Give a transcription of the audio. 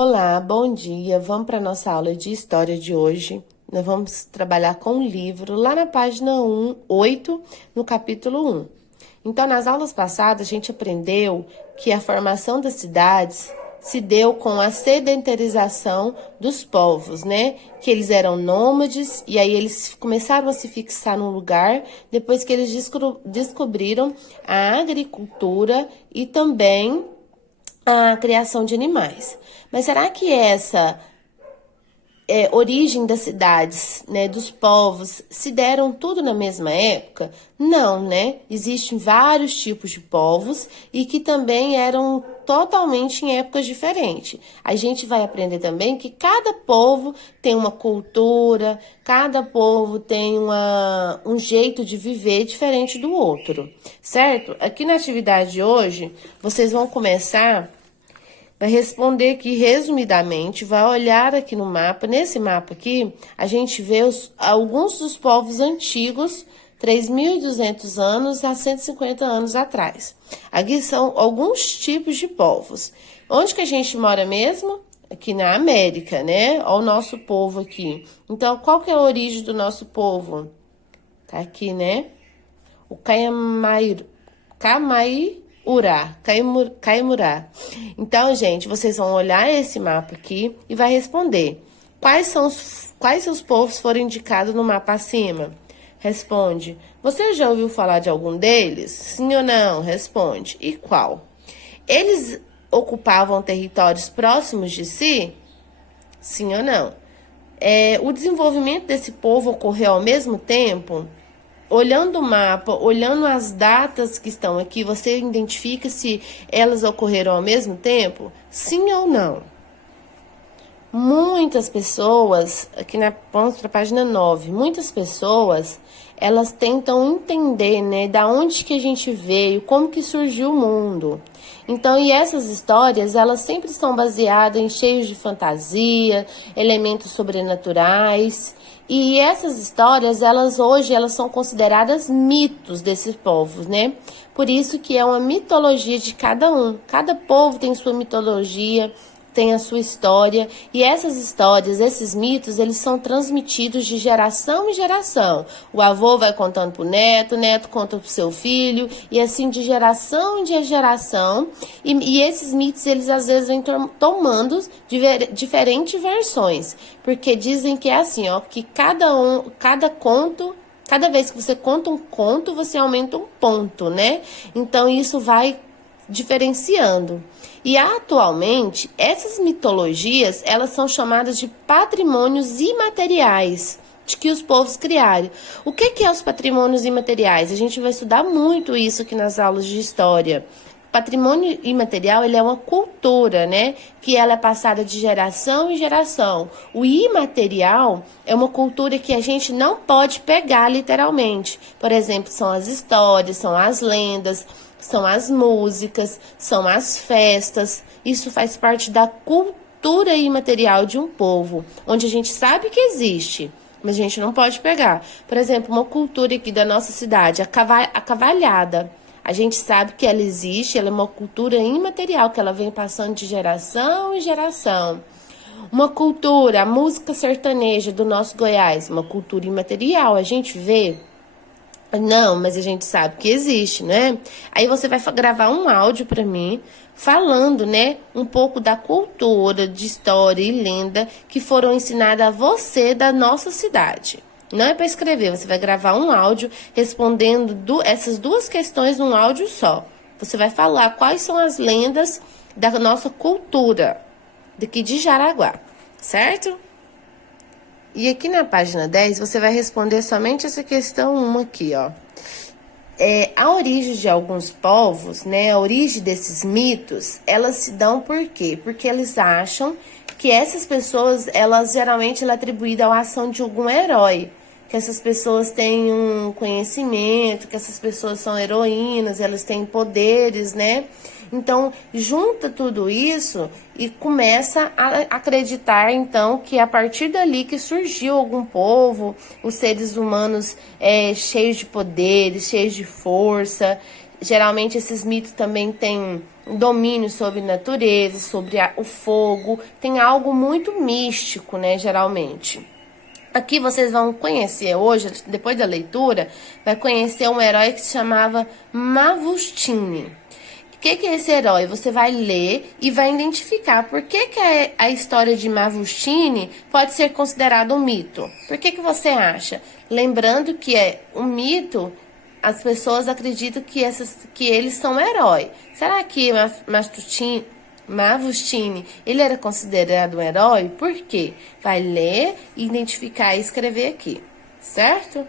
Olá, bom dia. Vamos para a nossa aula de história de hoje. Nós vamos trabalhar com um livro lá na página 8, no capítulo 1. Então, nas aulas passadas, a gente aprendeu que a formação das cidades se deu com a sedentarização dos povos, né? Que eles eram nômades e aí eles começaram a se fixar num lugar depois que eles descobriram a agricultura e também a criação de animais. Mas será que essa origem das cidades, né, dos povos, se deram tudo na mesma época? Não, né? Existem vários tipos de povos e que também eram totalmente em épocas diferentes. A gente vai aprender também que cada povo tem uma cultura, cada povo tem um jeito de viver diferente do outro, certo? Aqui na atividade de hoje, vocês vão começar. Vai responder aqui resumidamente, vai olhar aqui no mapa. Nesse mapa aqui, a gente vê alguns dos povos antigos, 3.200 anos a 150 anos atrás. Aqui são alguns tipos de povos. Onde que a gente mora mesmo? Aqui na América, né? Olha o nosso povo aqui. Então, qual que é a origem do nosso povo? Tá aqui, né? O Caimurá. Então, gente, vocês vão olhar esse mapa aqui e vai responder. Quais os povos foram indicados no mapa acima? Responde. Você já ouviu falar de algum deles? Sim ou não? Responde. E qual? Eles ocupavam territórios próximos de si? Sim ou não? O desenvolvimento desse povo ocorreu ao mesmo tempo? Olhando o mapa, olhando as datas que estão aqui, você identifica se elas ocorreram ao mesmo tempo? Sim ou não? Muitas pessoas, vamos para a página 9, muitas pessoas, elas tentam entender, né, da onde que a gente veio, como que surgiu o mundo. Então, e essas histórias, elas sempre estão baseadas em cheios de fantasia, elementos sobrenaturais. E essas histórias, hoje são consideradas mitos desses povos, né? Por isso que é uma mitologia de cada um. Cada povo tem sua mitologia, tem a sua história, e essas histórias, esses mitos, eles são transmitidos de geração em geração. O avô vai contando para o neto conta para o seu filho, e assim de geração em geração. E esses mitos, eles às vezes vêm tomando diferentes versões, porque dizem que é assim, ó, que cada vez que você conta um conto, você aumenta um ponto, né? Então isso vai diferenciando. E atualmente, essas mitologias, elas são chamadas de patrimônios imateriais de que os povos criaram. O que é os patrimônios imateriais? A gente vai estudar muito isso aqui nas aulas de história. Patrimônio imaterial, ele é uma cultura, né? Que ela é passada de geração em geração. O imaterial é uma cultura que a gente não pode pegar literalmente. Por exemplo, são as histórias, são as lendas, são as músicas, são as festas. Isso faz parte da cultura imaterial de um povo, onde a gente sabe que existe, mas a gente não pode pegar. Por exemplo, uma cultura aqui da nossa cidade, a cavalhada. A gente sabe que ela existe, ela é uma cultura imaterial, que ela vem passando de geração em geração. Uma cultura, a música sertaneja do nosso Goiás, uma cultura imaterial, a gente vê. Não, mas a gente sabe que existe, né? Aí você vai gravar um áudio para mim falando, né, um pouco da cultura, de história e lenda que foram ensinadas a você da nossa cidade. Não é para escrever, você vai gravar um áudio respondendo essas duas questões num áudio só. Você vai falar quais são as lendas da nossa cultura daqui de Jaraguá, certo? E aqui na página 10, você vai responder somente essa questão 1 aqui, ó. A origem de alguns povos, né, a origem desses mitos, elas se dão por quê? Porque eles acham que essas pessoas, elas geralmente é atribuída à ação de algum herói. Que essas pessoas têm um conhecimento, que essas pessoas são heroínas, elas têm poderes, né? Então, junta tudo isso e começa a acreditar, então, que a partir dali que surgiu algum povo, os seres humanos cheios de poderes, cheios de força, Geralmente esses mitos também têm um domínio sobre natureza, sobre o fogo, tem algo muito místico, né, geralmente. Aqui vocês vão conhecer hoje, depois da leitura, vai conhecer um herói que se chamava Mavustini. O que é esse herói? Você vai ler e vai identificar por que a história de Mavustini pode ser considerada um mito. Por que você acha? Lembrando que é um mito, as pessoas acreditam que eles são herói. Será que Mavustini, ele era considerado um herói? Por quê? Vai ler, identificar e escrever aqui, certo?